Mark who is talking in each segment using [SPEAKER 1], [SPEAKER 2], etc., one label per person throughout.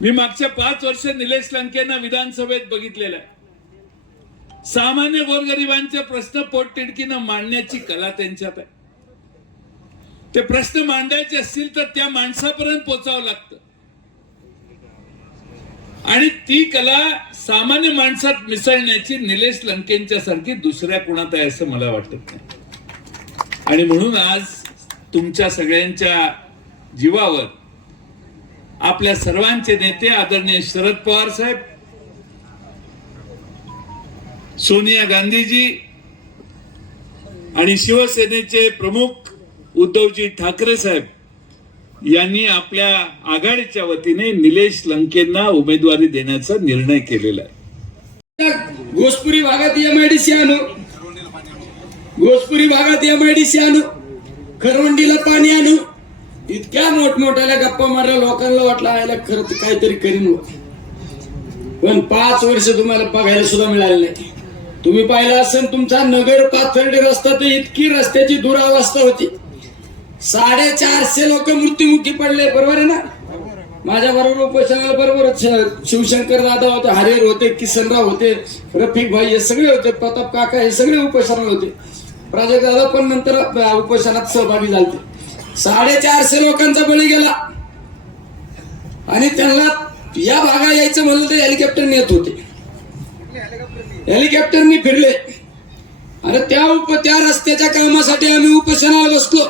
[SPEAKER 1] मी मागच्या पाच वर्ष निलेश लंकेंना विधानसभेत बघितलेलं आहे. सामान्य गोरगरिबांचे प्रश्न पोटतिडकीनं मांडण्याची कला त्यांच्यात आहे. ते प्रश्न मांडायचे असतील तर त्या माणसापर्यंत पोचावं लागतं. आणि ती कला सामान्य माणसात मिसळण्याची निलेश लंकेंच्या सारखी दुसऱ्या कुणात आहे असं मला वाटत नाही. आणि म्हणून आज तुमच्या सगळ्यांच्या जीवावर आपल्या सर्वांचे नेते आदरणीय शरद पवार साहेब सोनिया गांधीजी आणि शिवसेनेचे प्रमुख उद्धवजी ठाकरे साहेब यांनी आपल्या आघाडीच्या वतीने निलेश लंकेंना उमेदवारी देण्याचा निर्णय केलेला आहे.
[SPEAKER 2] घोसपुरी भागात एमआयडीसी आणू. घोसपुरी भागात एमआयडीसी आणू. खरवंडीला पाणी आणू. इतक्या मोठमोठ्याला गप्पा मारल्या लोकांना वाटलं आयला खरं तर काहीतरी करीन पण पाच वर्ष तुम्हाला बघायला सुद्धा मिळाले नाही. तुम्ही पाहिलं असेल तुमचा नगर पाथर्डी रस्ता तर इतकी रस्त्याची दुरावस्था होती. साडेचारशे लोक मृत्युमुखी पडले बरोबर आहे ना? माझ्या बरोबर उपोषणाला बरोबर श- शिवशंकर दादा होते हरेर होते किसनराव होते रफिक भाई हे सगळे होते प्रताप काका हे सगळे उपोषणाला होते. प्राजक्त दादा पण नंतर उपोषणात सहभागी झाले. साडेचारशे लोकांचा बळी गेला. आणि त्यांना या भागा यायचं म्हणलं तर हेलिकॉप्टरने येत होते. हेलिकॉप्टरनी फिरले. अरे त्या उप त्या रस्त्याच्या कामासाठी आम्ही उपोषणाला बसलो.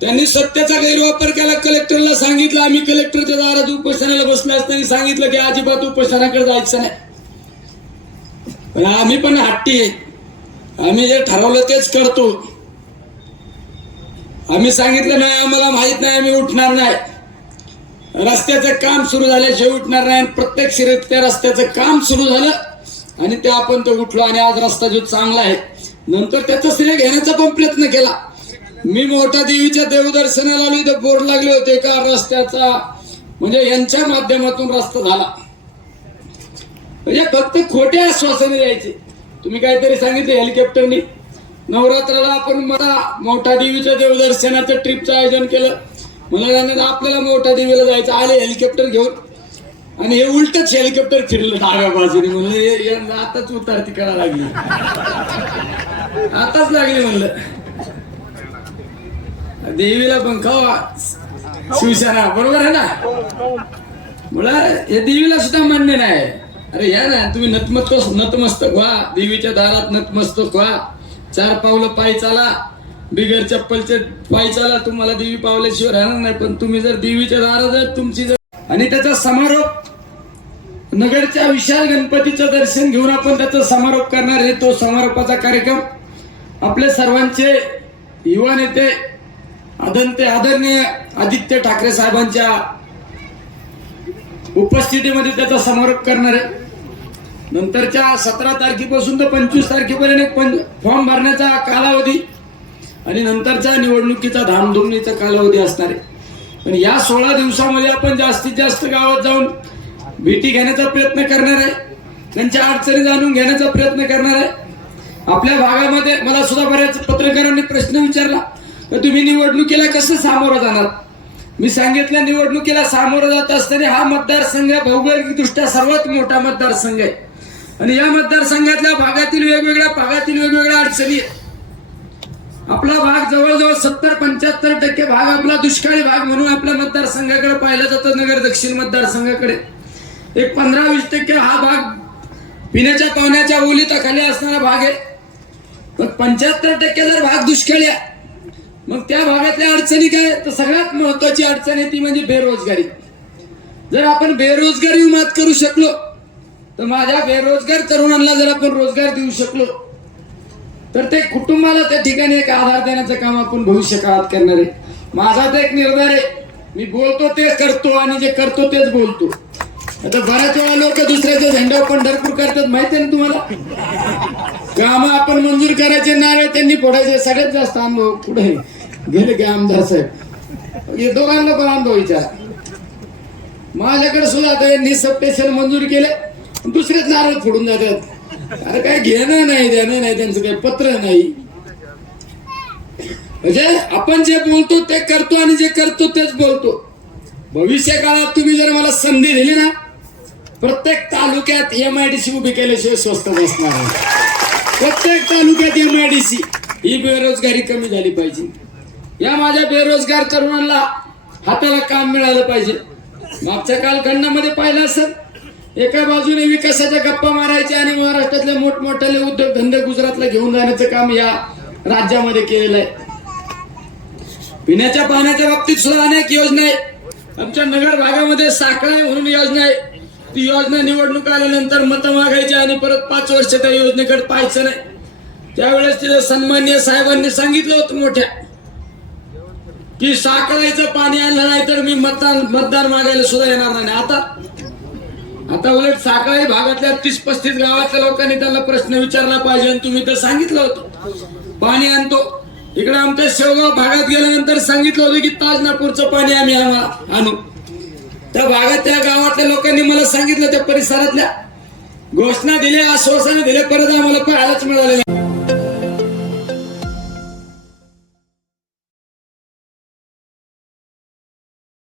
[SPEAKER 2] त्यांनी सत्याचा गैरवापर केला. कलेक्टरला सांगितलं आम्ही कलेक्टरच्या दारात उपोषणाला बसलो असताना सांगितलं की अजिबात उपोषणाकडे जायचं नाही. पण आम्ही पण हट्टी आहे. आम्ही जे ठरवलं तेच करतो. आम्ही सांगितलं नाही आम्हाला माहीत नाही आम्ही उठणार नाही. रस्त्याचं काम सुरू झाल्याशिवाय उठणार नाही आणि प्रत्येक शिरीत त्या रस्त्याचं काम सुरू झालं आणि ते आपण तो उठलो आणि आज रस्ता जो चांगला आहे. नंतर त्याचा श्रेय घेण्याचा पण प्रयत्न केला. मी मोठा देवीच्या देवदर्शनाला आलो इथं बोर्ड लागले होते का रस्त्याचा म्हणजे यांच्या माध्यमातून रस्ता झाला. म्हणजे फक्त खोटे आश्वासने द्यायचे. तुम्ही काहीतरी सांगितले हेलिकॉप्टरनी? नवरात्राला आपण मला मोठा देवीच्या देवदर्शनाचं ट्रिपचं आयोजन केलं. मला आपल्याला मोठ्या देवीला जायचं आले हेलिकॉप्टर घेऊन. आणि हे उलटच हेलिकॉप्टर फिरलं डाव्या बाजूने म्हणलं हे- यांना आताच उतारती करा लागली. आताच लागली म्हणलं. देवीला पण खावा. शिवसेना बरोबर आहे ना? मला हे देवीला सुद्धा मान्य नाही. अरे या ना तुम्ही नतमस्तक नतमस्तक व्हा. देवीच्या दारात नतमस्तक व्हा. चार पावलं पायी चाला. बिगर चप्पलचे पायी चाला. तुम्हाला देवी पावल्याशिवाय राहणार नाही पण तुम्ही जर देवीच्या दारात जर तुमची जर आणि त्याचा समारोप नगरच्या विशाल गणपतीचं दर्शन घेऊन आपण त्याचा समारोप करणार आहे. तो समारोपाचा कार्यक्रम आपले सर्वांचे युवा नेते आदंते आदरणीय आदित्य ठाकरे साहेबांच्या उपस्थितीमध्ये त्याचा समारोप करणार आहे. नंतरच्या सतरा तारखेपासून तर पंचवीस तारखेपर्यंत एक पण फॉर्म भरण्याचा कालावधी आणि नंतरच्या निवडणुकीचा धामधुमणीचा कालावधी असणार आहे. पण या सोळा दिवसामध्ये आपण जास्तीत जास्त गावात जाऊन भेटी घेण्याचा प्रयत्न करणार आहे. त्यांच्या अडचणी जाणून घेण्याचा प्रयत्न करणार आहे. आपल्या भागामध्ये मला सुद्धा बऱ्याच पत्रकारांनी प्रश्न विचारला तर तुम्ही निवडणुकीला कसं सामोरं जाणार? मी सांगितलं निवडणुकीला सामोरं जात असताना हा मतदारसंघ भौगोलिकदृष्ट्या सर्वात मोठा मतदारसंघ आहे. आणि या मतदारसंघातल्या भागातील वेगवेगळ्या भागातील वेगवेगळ्या अडचणी आपला भाग जवळजवळ सत्तर पंच्याहत्तर टक्के भाग आपला दुष्काळी भाग म्हणून आपल्या मतदारसंघाकडे पाहिलं जातं नगर दक्षिण मतदारसंघाकडे. एक पंधरा वीस टक्के हा भाग पिण्याच्या पाण्याच्या ओलिताखाली असणारा भाग आहे. मग पंच्याहत्तर टक्के जर भाग दुष्काळी आहे मग त्या भागातल्या अडचणी काय? तर सगळ्यात महत्वाची अडचण आहे ती म्हणजे बेरोजगारी. जर आपण बेरोजगारी मात करू शकलो तर माझ्या बेरोजगार तरुणांना जर आपण रोजगार देऊ शकलो तर ते कुटुंबाला त्या ठिकाणी एक आधार देण्याचं काम आपण भविष्य काळात करणार आहे. माझा तर एक निर्धार आहे. मी बोलतो तेच करतो आणि जे करतो तेच बोलतो. आता बऱ्याच वेळा लोक दुसऱ्याच्या झेंडा पंढरपूर करतात माहिती आहे ना तुम्हाला? काम आपण मंजूर करायचे नारळ त्यांनी फोडायचे सगळ्यात जास्त अनुभव पुढे गेले की आमदार साहेब. हे दोघांना पण अनुभव विचार. माझ्याकडे सुद्धा आता यांनी सबस्टेशन मंजूर केले. दुसरेच नारळ फोडून जातात अरे काय घेणं नाही देणं नाही त्यांचं काही पत्र नाही. म्हणजे आपण जे बोलतो ते करतो आणि जे करतो तेच बोलतो. भविष्य काळात तुम्ही जर मला संधी दिली ना प्रत्येक तालुक्यात एम आय डी सी उभी केल्याशिवाय स्वस्त बसणार प्रत्येक तालुक्यात एम आय डी सी ही बेरोजगारी कमी झाली पाहिजे. या माझ्या बेरोजगार तरुणांना हाताला काम मिळालं पाहिजे. मागच्या कालखंडामध्ये पाहिलं असेल एका बाजूने विकासाच्या गप्पा मारायच्या आणि महाराष्ट्रातले मोठमोठ्याले उद्योगधंदे गुजरातला घेऊन जाण्याचं काम या राज्यामध्ये केलेलं आहे. पिण्याच्या पाण्याच्या बाबतीत सुद्धा अनेक योजना आहेत. आमच्या नगर भागामध्ये साखळा म्हणून योजना आहे. ती योजना निवडणूक आल्यानंतर मतं मागायची आणि परत पाच वर्ष त्या योजनेकडे पाहायचं नाही. त्यावेळेस तिथे सन्मान्य साहेबांनी सांगितलं होतं मोठ्या की साखळायचं पाणी आणलं नाही तर मी मतदान मतदान मागायला सुद्धा येणार नाही. आता आता उलट साखळी भागातल्या तीस पस्तीस गावातल्या लोकांनी त्यांना प्रश्न विचारला पाहिजे आणि तुम्ही तर सांगितलं होतं. पाणी आणतो. इकडे आमच्या शेवगाव भागात गेल्यानंतर सांगितलं होतं की ताजनापूरचं पाणी आम्ही आणू त्या भागात त्या गावातल्या लोकांनी मला सांगितलं त्या परिसरातल्या. घोषणा दिल्या आश्वासनं दिल्या परत आम्हाला पाहायलाच मिळाले नाही.